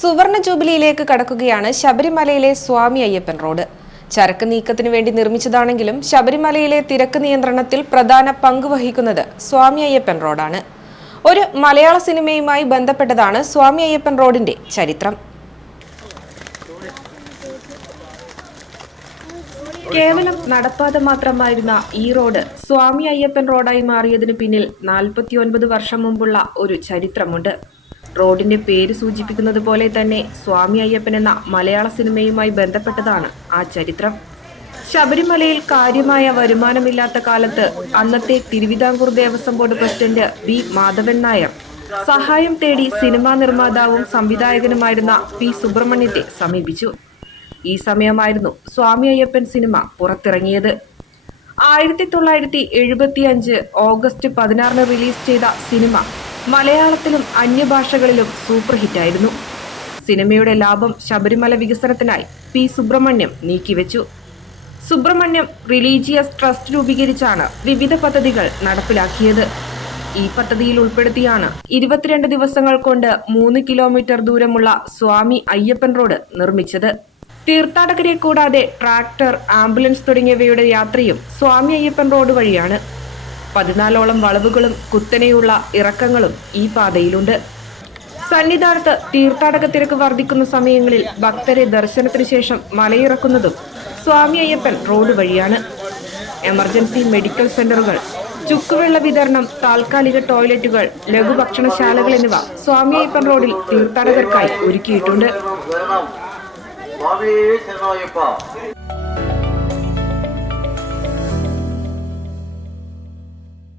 സുവർണ ജൂബിലിയിലേക്ക് കടക്കുകയാണ് ശബരിമലയിലെ സ്വാമി അയ്യപ്പൻ റോഡ്. ചരക്ക് നീക്കത്തിന് വേണ്ടി നിർമ്മിച്ചതാണെങ്കിലും ശബരിമലയിലെ തിരക്ക് നിയന്ത്രണത്തിൽ പ്രധാന പങ്ക് വഹിക്കുന്നത് സ്വാമി അയ്യപ്പൻ റോഡാണ്. ഒരു മലയാള സിനിമയുമായി ബന്ധപ്പെട്ടതാണ് സ്വാമി അയ്യപ്പൻ റോഡിന്റെ ചരിത്രം. കേവലം നടപ്പാത മാത്രമായിരുന്ന ഈ റോഡ് സ്വാമി അയ്യപ്പൻ റോഡായി മാറിയതിന് പിന്നിൽ നാൽപ്പത്തിയൊൻപത് വർഷം മുമ്പുള്ള ഒരു ചരിത്രമുണ്ട്. റോഡിന്റെ പേര് സൂചിപ്പിക്കുന്നത് പോലെ തന്നെ സ്വാമി അയ്യപ്പൻ എന്ന മലയാള സിനിമയുമായി ബന്ധപ്പെട്ടതാണ് ആ ചരിത്രം. ശബരിമലയിൽ കാര്യമായ വരുമാനമില്ലാത്ത കാലത്ത് അന്നത്തെ Thiruvithamkoor Devaswom board president V Madhavan Nair സഹായം തേടി സിനിമാ നിർമ്മാതാവും സംവിധായകനുമായിരുന്ന പി സുബ്രഹ്മണ്യത്തെ സമീപിച്ചു. ഈ സമയമായിരുന്നു സ്വാമി അയ്യപ്പൻ സിനിമ പുറത്തിറങ്ങിയത്. ആയിരത്തി തൊള്ളായിരത്തി എഴുപത്തി അഞ്ച് ഓഗസ്റ്റ് പതിനാറിന് റിലീസ് ചെയ്ത സിനിമ മലയാളത്തിലും അന്യഭാഷകളിലും സൂപ്പർ ഹിറ്റായിരുന്നു. സിനിമയുടെ ലാഭം ശബരിമല വികസനത്തിനായി പി സുബ്രഹ്മണ്യം നീക്കിവെച്ചു. സുബ്രഹ്മണ്യം റിലീജിയസ് ട്രസ്റ്റ് രൂപീകരിച്ചാണ് വിവിധ പദ്ധതികൾ നടപ്പിലാക്കിയത്. ഈ പദ്ധതിയിൽ ഉൾപ്പെടുത്തിയാണ് ഇരുപത്തിരണ്ട് ദിവസങ്ങൾ കൊണ്ട് മൂന്ന് കിലോമീറ്റർ ദൂരമുള്ള സ്വാമി അയ്യപ്പൻ റോഡ് നിർമ്മിച്ചത്. തീർത്ഥാടകരെ കൂടാതെ ട്രാക്ടർ ആംബുലൻസ് തുടങ്ങിയവയുടെ യാത്രയും സ്വാമി അയ്യപ്പൻ റോഡ് വഴിയാണ്. പതിനാലോളം വളവുകളും കുത്തനെയുള്ള ഇറക്കങ്ങളും ഈ പാതയിലുണ്ട്. സന്നിധാനത്ത് തീർത്ഥാടക തിരക്ക് വർദ്ധിക്കുന്ന സമയങ്ങളിൽ ഭക്തരെ ദർശനത്തിന് ശേഷം മലയിറക്കുന്നതും സ്വാമി അയ്യപ്പൻ റോഡ് വഴിയാണ്. എമർജൻസി മെഡിക്കൽ സെന്ററുകൾ ചുക്കുവെള്ള വിതരണം താൽക്കാലിക ടോയ്ലറ്റുകൾ ലഘുഭക്ഷണശാലകൾ എന്നിവ സ്വാമി അയ്യപ്പൻ റോഡിൽ തീർത്ഥാടകർക്കായി ഒരുക്കിയിട്ടുണ്ട്.